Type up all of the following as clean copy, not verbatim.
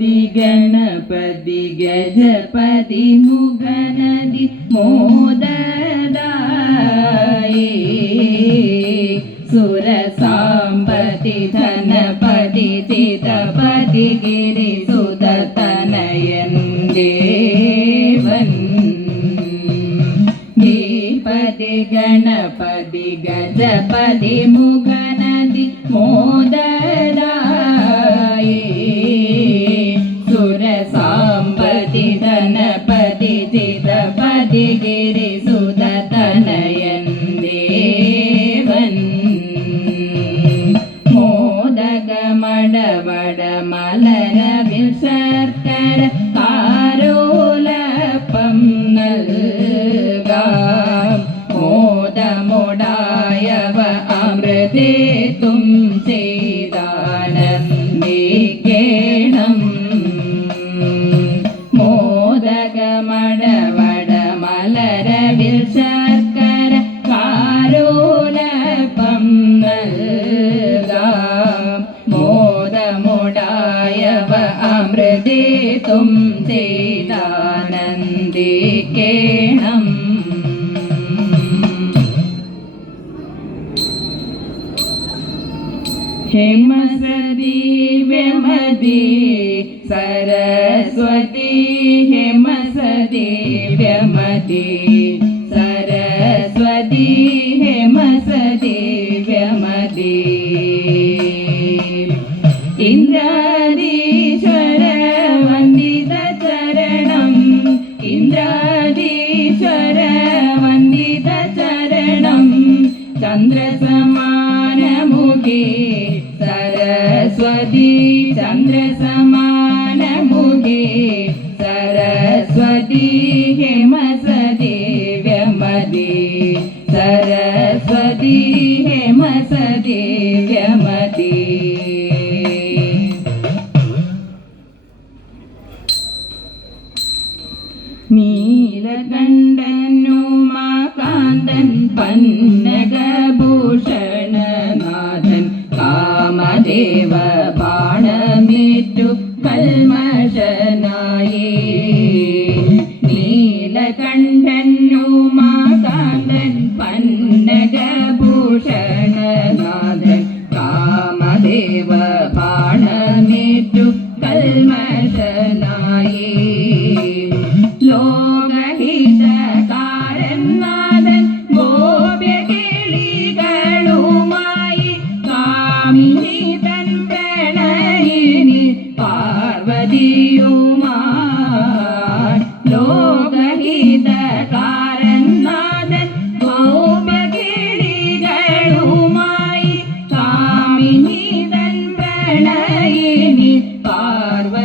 ഗണപതി ഗണപതി ഗജപതി മുഖനദി മോദദായേ സുരസാമ്പതി ധനപതി ചിതപതി ഗിരിസുതനയൻ ദേവൻ ഗീപതി ഗണപതി ഗജപതി മുഖനദി മോദദായേ സുരസാമ്പതി ധനപതി ചിതപതി ഗിരിസുതനയൻ ദേവൻ മോദകമടവട മലരവിൽ ശർക്കര കാരോലപ്പം നൽകാം മോദമോടായവ അമൃതേത്തും ചെയ്താനന്ദിക്കേണം മോദകമടവട മലരവിൽ ശർക്കര കാരോലപ്പം നൽകാം മോദമോടായവ അമൃതേത്തും ചെയ്താനന്ദിക്കേണം हेमसदी व्यमदी सरस्वती हेमसदी व्यमदी सरस्वती हेमसदी व्यमदी इन्द्रादीश्वर वन्दित चरणं इन्द्रादीश्वर वन्दित चरणं चन्द्रसमानमुखे सरस्वती चन्द्रसमानमुखे सरस्वती हेमसदी व्यमदी सरस्वती हेमसदी व्यमदी നീലകണ്ഠനുമാകാന്തൻ പന്നഗഭൂഷണനാഥൻ കാമദേവ ബാണമേറ്റു കൽമഷനായേ നീലകണ്ഠനുമാകാന്തൻ പന്നഗഭൂഷണനാഥൻ കാമദേവ ബാണമേറ്റു കൽമഷനായേ ലോകഹിതകാരൻ നാഥൻ ഗോപ്യകിളികളുമായി കാമിനി തൻ പ്രണയിനി പാർവതിയുമായി ലോകഹിതകാരൻ നാഥൻ ഗോപ്യകിളികളുമായി കാമിനി തൻ പ്രണയിനി പാർവതിയുമായി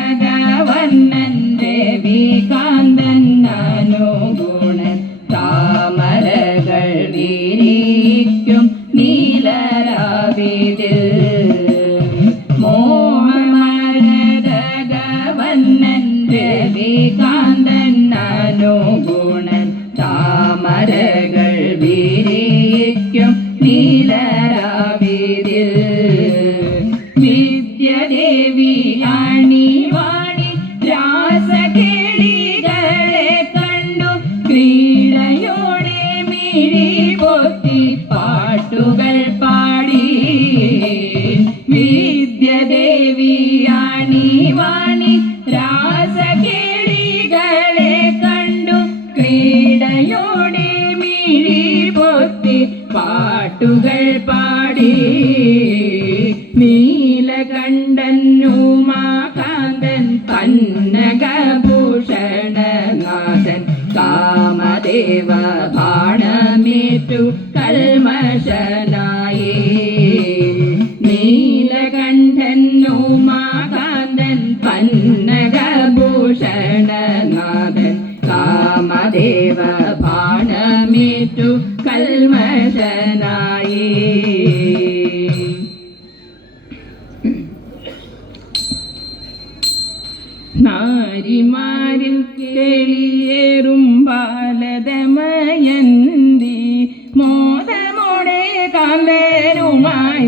മോഹമരതകവന്നൻ രവികാന്തൻ അനുഗുണൻ താമരകൾ വിരിക്കും നീലരാവിതിൽ മോഹമരതകവന്നൻ രവികാന്തൻ അനുഗുണൻ താമരകൾ വിരിക്കും നീലരാവിതിൽ വിദ്യദേവി അണിവാണി രാസകേളികളെ കണ്ടു ക്രീഡയോടെ മിഴി പൊത്തി പാട്ടുകൾ പാടി വിദ്യദേവി അണിവാണി രാസകേളികളെ കണ്ടു ക്രീഡയോടെ മിഴി പൊത്തി പാട്ടുകൾ പാടി നീലകണ്ഠനുമാകാന്തൻ പന്നഗഭൂഷണനാഥൻ കാമദേവ ബാണമേറ്റു കൽമഷനായേ നീലകണ്ഠനുമാകാന്തൻ പന്നഗഭൂഷണനാഥൻ കാമദേവ ബാണമേറ്റു കൽമഷനായേ നാരിമാരിൽ കേളിയേറും ബാലതമയന്തി മോദമോടെ കാന്തനുമായി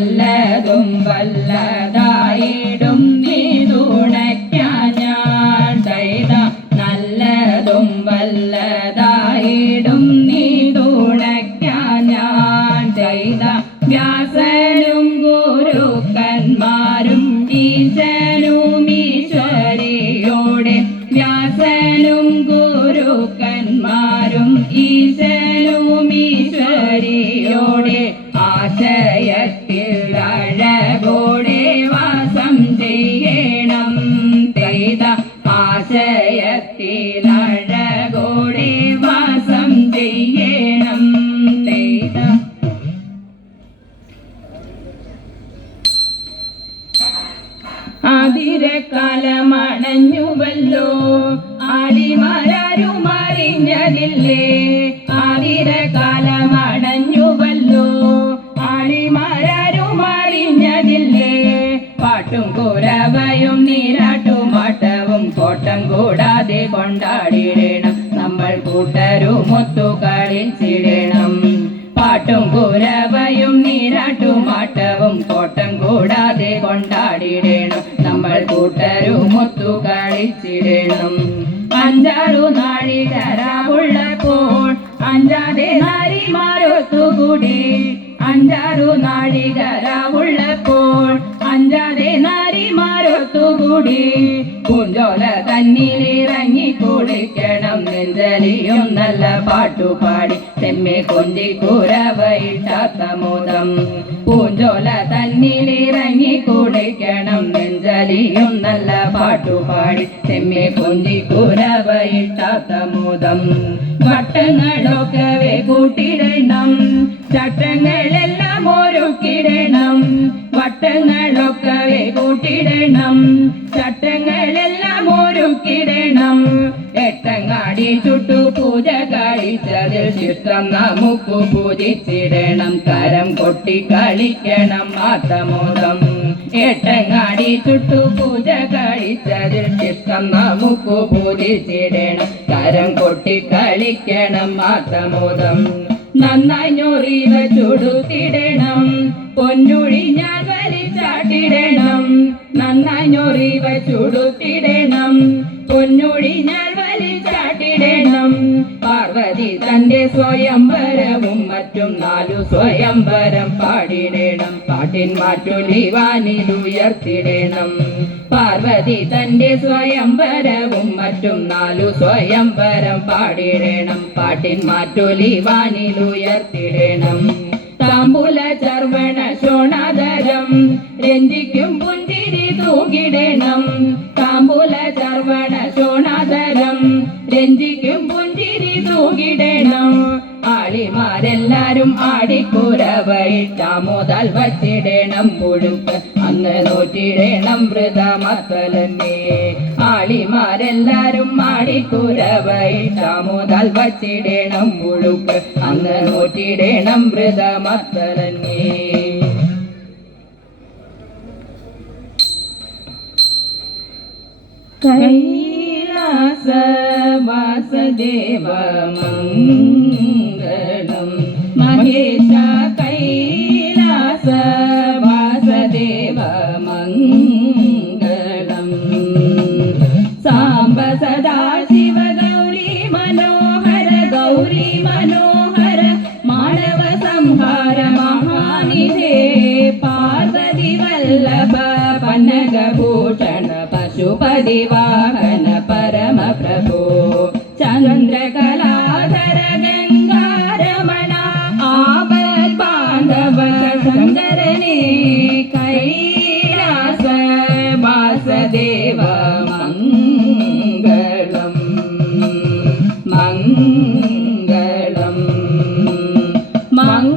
നല്ലതും വല്ലതായിടും നീ തുണയ്ക്കാൻ ഞാൻ ചെയ്ത നല്ലതും വല്ലതായിടും നീ തുണയ്ക്കാൻ ഞാൻ ചെയ്ത വ്യാസനും ഗുരുക്കന്മാരും ഈശനും ഈശ്വരിയോടെ വ്യാസനും ഗുരുക്കന്മാരും ഈശനും ഈശ്വരിയോടെ ആശയത്തിൽ അഴകോടെ വാസം ചെയ്യണം ചെയ്ത ആശയത്തിൽ അഴകോടെ വാസം ചെയ്യണം ചെയ്ത ആതിരക്കാലമണഞ്ഞുവല്ലോ ആടിമാരും അറിഞ്ഞതില്ലേ ആതിരക്കാലമണഞ്ഞുവല്ലോ ആടിമാരും അറിഞ്ഞതില്ലേ പാട്ടും കുരവയും നീരാട്ടുമാട്ടവും കോട്ടം കൂടാതെ കൊണ്ടാടിയിടണം നമ്മൾ കൂട്ടരുമൊത്തു കളിച്ചിടണം പാട്ടും കുരവയും നീരാട്ടുമാട്ടവും കോട്ടം കൂടാതെ കൊണ്ടാടിയിടണം നമ്മൾ കൂട്ടരുമൊത്തു കളിച്ചിടണം അഞ്ചാറു നാഴികരവുള്ളപ്പോൾ അഞ്ചാതെ നാരിമാരൊത്തുകൂടി അഞ്ചാറു നാഴികരവുള്ളപ്പോൾ അഞ്ചാതെ നാരിമാരൊത്തുകൂടി പൂഞ്ചോല തന്നിലിറങ്ങി കുളിക്കണം നെഞ്ചലിയും നല്ല പാട്ടുപാടി ചെമ്മെ കൊഞ്ചി കുരവയിട്ടാത്ത മോദം പൂഞ്ചോല തന്നിലിറങ്ങി കുളിക്കണം നെഞ്ചലിയും നല്ല പാട്ടുപാടി ചെമ്മെ കൊഞ്ചി കുരവയിട്ടാത്ത മോദം വട്ടങ്ങളൊക്കെ കൂട്ടിടണം ചട്ടങ്ങളെല്ലാം ഒരുക്കിടണം വട്ടങ്ങളൊക്കെ കൂട്ടിടണം ചട്ടങ്ങളെല്ലാം ഒരുക്കിടണം എട്ടങ്ങാടി ചുട്ടു പൂജ കഴിച്ചതിൽ ചിത്രം നമുക്ക് പൂജിച്ചിടണം കരം കൊട്ടി കളിക്കണം ആത്തമോദം എട്ടങ്ങാടി ചുട്ടു പൂജ കഴിച്ചതിൽ ചിത്രം നമുക്ക് പൂജിച്ചിടണം കരം കൊട്ടി കളിക്കണം ആത്തമോദം നന്നായി ഞൊറിവ ചുടുത്തിടണം പൊന്നുഴി ഞാൻ വലിച്ചാട്ടിടണം നന്നായി ഞൊറിവ ചുടുത്തിടണം പൊന്നുഴി ഞാൻ വലിച്ചാട്ടിടണം പാർവതി തന്റെ സ്വയംവരവും മറ്റും 4 സ്വയംവരം പാടിടണം പാട്ടിൻ മാറ്റൊലി വാനിലുയർത്തിടണം പാർവതി തന്റെ സ്വയംവരവും മറ്റും 4 സ്വയംവരം പാടിടണം പാട്ടിൻ മാറ്റൊലി വാനിലുയർത്തിടണം താമ്പൂല ചർവണ ശോണാധരം രഞ്ജിക്കും പുഞ്ചിരി തൂകിടണം താമ്പൂല ചർവണ ശോണാധരം രഞ്ജിക്കും പുഞ്ചിരി തൂകിടണം ആളിമാരെല്ലാരും ആടിക്കുരവയിട്ടാമോദാൽ വച്ചിടണം പുഴുക്ക് അന്ന് നോറ്റിടണം വൃതമത്തലന്നെ ആളിമാരെല്ലാരും ആടിക്കുരവയിട്ടാമോദാൽ വച്ചിടണം പുഴുക്ക് അന്ന് നോറ്റിടണം വൃതമത്തലന്നെ കൈലാസ വാസദേവ മംഗളം മഹേശ കൈലാസ വാസദേവ മംഗളം സാംബ സദാശിവ ഗൗരി മനോഹര മാനവ സംഹാര മഹാനിധേ പാർവതി വല്ലഭ പന്നഗഭൂഷണ പശുപതി വാഹന പരമ പ്രഭോ ചന്ദ്രകലാധര ഗംഗാരമണ ആപൽ ബാന്ധവ ശങ്കരനെ കൈലാസ വാസദേവ മംഗളം മംഗളം മംഗളം.